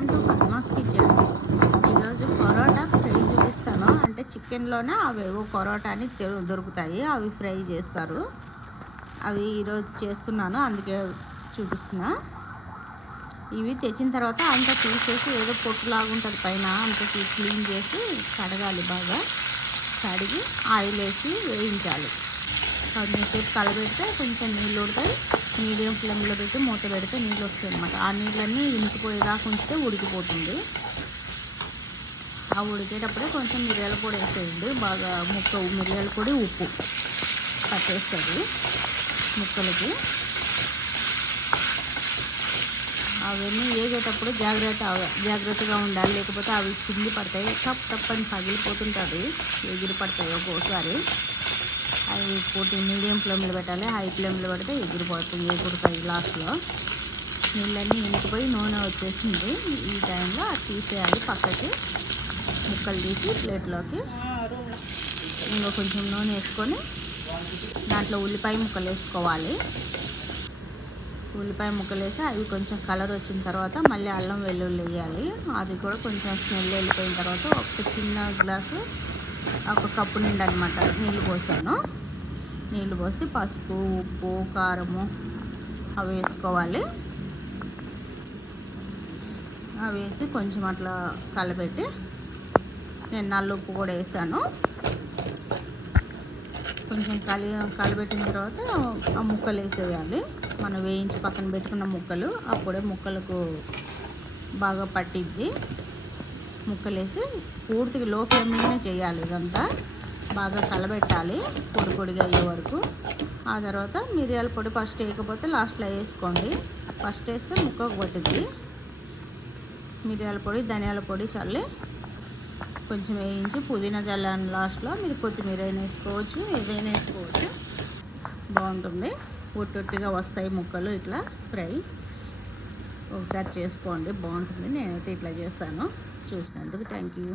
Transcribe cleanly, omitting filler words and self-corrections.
Welcome to Padma's kitchen. ఈరోజు parotta fry చూపిస్తాను. అంటే చికెన్లోనే అవేవో పరోటా అని దొరుకుతాయి, అవి ఫ్రై చేస్తారు. అవి ఈరోజు చేస్తున్నాను, అందుకే చూపిస్తున్నా. ఇవి తెచ్చిన తర్వాత అంతా తీసేసి ఏదో పొట్టులాగా ఉంటుంది పైన, అంతా క్లీన్ చేసి కడగాలి. బాగా కడిగి ఆయిల్ వేసి వేయించాలి. కొంచెంసేపు కలబెడితే కొంచెం నీళ్ళు ఉడతాయి. మీడియం ఫ్లేమ్లో పెట్టి మూత పెడితే నీళ్ళు వస్తాయి అన్నమాట. ఆ నీళ్ళన్నీ ఇంకిపోయేదాకా ఉంచితే ఉడికిపోతుంది. ఆ ఉడికేటప్పుడే కొంచెం మిరియాల పొడి వేసేయండి. బాగా మిరియాల పొడి, ఉప్పు పట్టేస్తుంది ముక్కలకి. అవన్నీ వేగేటప్పుడు జాగ్రత్తగా ఉండాలి, లేకపోతే అవి కింది పడతాయి. తప్పని పగిలిపోతుంటుంది, ఎగిరి పడతాయి ఒక్కోసారి. అవి పోటీ మీడియం ఫ్లేమ్లో పెట్టాలి. హై ఫ్లేమ్లో పెడితే ఎగురుతాయి లాస్ట్లో. నీళ్ళన్నీ ఇంకిపోయి నూనె వచ్చేసింది. ఈ టైంలో అది తీసేయాలి పక్కకి. ముక్కలు తీసి ప్లేట్లోకి ఇంకా కొంచెం నూనె వేసుకొని దాంట్లో ఉల్లిపాయ ముక్కలు వేసుకోవాలి. ఉల్లిపాయ ముక్కలు వేసి అవి కొంచెం కలర్ వచ్చిన తర్వాత మళ్ళీ అల్లం వెల్లుల్లి వేయాలి. అది కూడా కొంచెం స్మెల్ వెళ్ళిపోయిన తర్వాత ఒక చిన్న గ్లాసు, ఒక కప్పు నిండా అనమాట నీళ్ళు పోసాను. నీళ్ళు పోసి పసుపు, ఉప్పు, కారము అవి వేసుకోవాలి. అవి వేసి కొంచెం అట్లా కలపెట్టి నేను నల్ల ఉప్పు కూడా వేసాను. కొంచెం కలబెట్టిన తర్వాత ఆ ముక్కలు వేసేయాలి. మనం వేయించి పక్కన పెట్టుకున్న ముక్కలు. అప్పుడే ముక్కలకు బాగా పట్టిద్ది. ముక్కలు వేసి పూర్తిగా లో ఫ్లేమ్లోనే చేయాలి. ఇదంతా బాగా కలబెట్టాలి పొడిగా అయ్యే వరకు. ఆ తర్వాత మిరియాల పొడి ఫస్ట్ వేయకపోతే లాస్ట్లో వేసుకోండి. ఫస్ట్ వేస్తే ముక్కకు పట్టిద్ది. మిరియాల పొడి, ధనియాల పొడి చల్లి కొంచెం వేయించి పుదీనా చల్లని లాస్ట్లో. మీరు కొత్తిమీర అయినా వేసుకోవచ్చు, ఏదైనా వేసుకోవచ్చు, బాగుంటుంది. ఒట్టొట్టిగా వస్తాయి ముక్కలు ఇట్లా ఫ్రై. ఒకసారి చేసుకోండి, బాగుంటుంది. నేనైతే ఇట్లా చేస్తాను. చూసినందుకు థ్యాంక్ యూ.